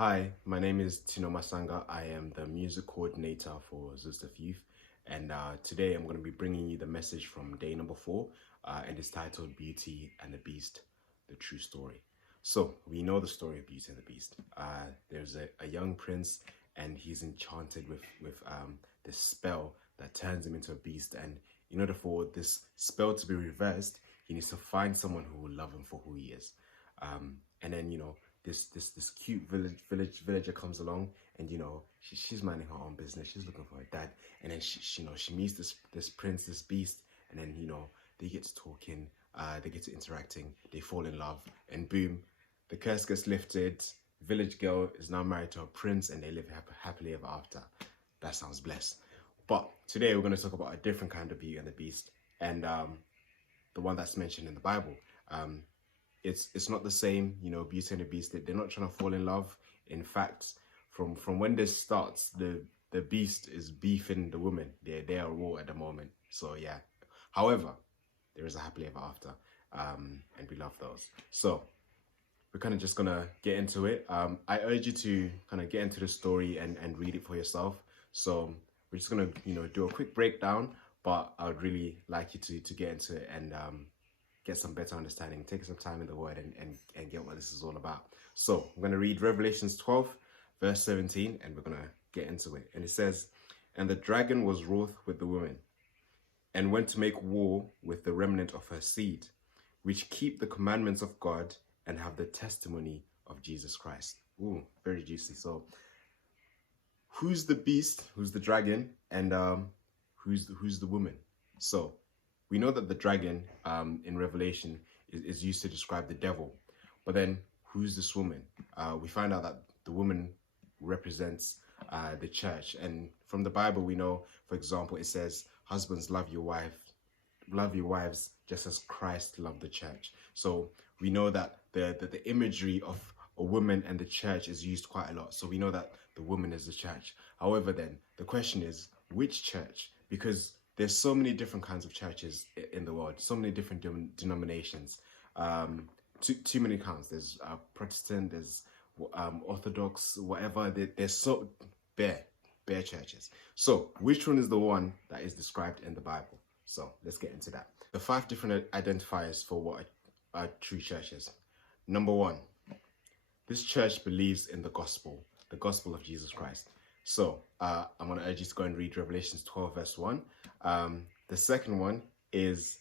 Hi, my name is Tino. I am the music coordinator for Zustaf Youth, and today I'm going to be bringing you the message from day number 4, and it's titled Beauty and the Beast, the True Story. So, we know the story of Beauty and the Beast. There's a young prince, and he's enchanted with this spell that turns him into a beast, and in order for this spell to be reversed, he needs to find someone who will love him for who he is. And then, this cute villager comes along, and she's minding her own business. She's looking for her dad, and then she meets this prince, this beast, and then they get to talking, they get to interacting, they fall in love, and boom, the curse gets lifted. Village girl is now married to a prince, and they live happily ever after. That sounds blessed. But today we're going to talk about a different kind of Beauty and the Beast, and the one that's mentioned in the Bible. It's not the same, Beauty and the Beast. They're not trying to fall in love. In fact, from when this starts, the beast is beefing the woman. They are raw at the moment. So yeah. However, there is a happily ever after, and we love those. So we're kind of just gonna get into it. I urge you to kind of get into the story and read it for yourself. So we're just gonna do a quick breakdown, but I would really like you to get into it and get some better understanding, take some time in the word and get what this is all about. So I'm going to read Revelations 12 verse 17, and we're going to get into it. And it says, "And the dragon was wroth with the woman, and went to make war with the remnant of her seed, which keep the commandments of God and have the testimony of Jesus Christ." Ooh, very juicy. So who's the beast, who's the dragon, and who's the woman? So we know that the dragon in Revelation is used to describe the devil. But then who's this woman? We find out that the woman represents the church. And from the Bible, we know, for example, it says, "Husbands, love your wives just as Christ loved the church." So we know that the imagery of a woman and the church is used quite a lot. So we know that the woman is the church. However, then the question is, which church? Because there's so many different kinds of churches in the world, so many different denominations, too many counts. There's Protestant, there's Orthodox, whatever. There's so bare churches. So which one is the one that is described in the Bible? So let's get into that. The 5 different identifiers for what a true church is. Number 1, this church believes in the gospel of Jesus Christ. So I'm going to urge you to go and read Revelations 12 verse 1. The second one is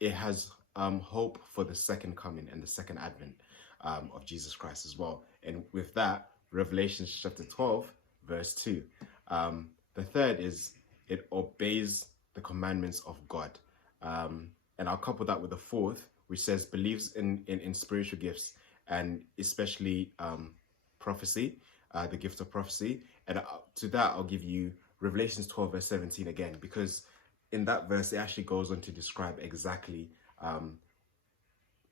it has hope for the second coming and the second advent of Jesus Christ as well. And with that, Revelations chapter 12 verse 2. The third is it obeys the commandments of God. And I'll couple that with the fourth, which says believes in spiritual gifts, and especially prophecy, the gift of prophecy. And to that, I'll give you Revelations 12 verse 17 again, because in that verse, it actually goes on to describe exactly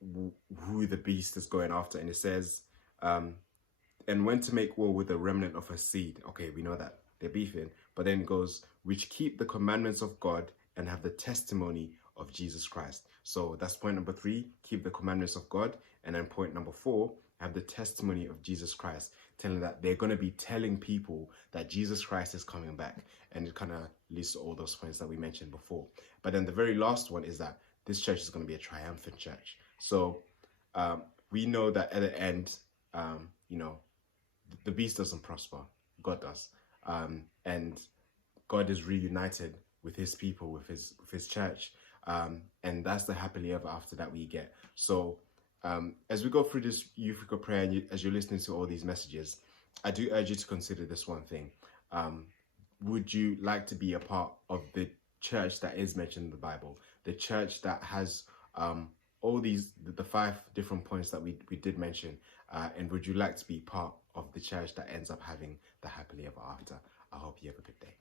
who the beast is going after. And it says, "And went to make war with the remnant of her seed." Okay, we know that they're beefing, but then it goes, "which keep the commandments of God and have the testimony of Jesus Christ." So that's point number 3, keep the commandments of God. And then point number 4, have the testimony of Jesus Christ, telling that they're going to be telling people that Jesus Christ is coming back. And it kind of leads to all those points that we mentioned before. But then the very last one is that this church is going to be a triumphant church. So we know that at the end, the beast doesn't prosper. God does. And God is reunited with his people, with his church. And that's the happily ever after that we get. So as we go through this youthful prayer, and as you're listening to all these messages, I do urge you to consider this one thing. Would you like to be a part of the church that is mentioned in the Bible? The church that has all the 5 different points that we did mention. And would you like to be part of the church that ends up having the happily ever after? I hope you have a good day.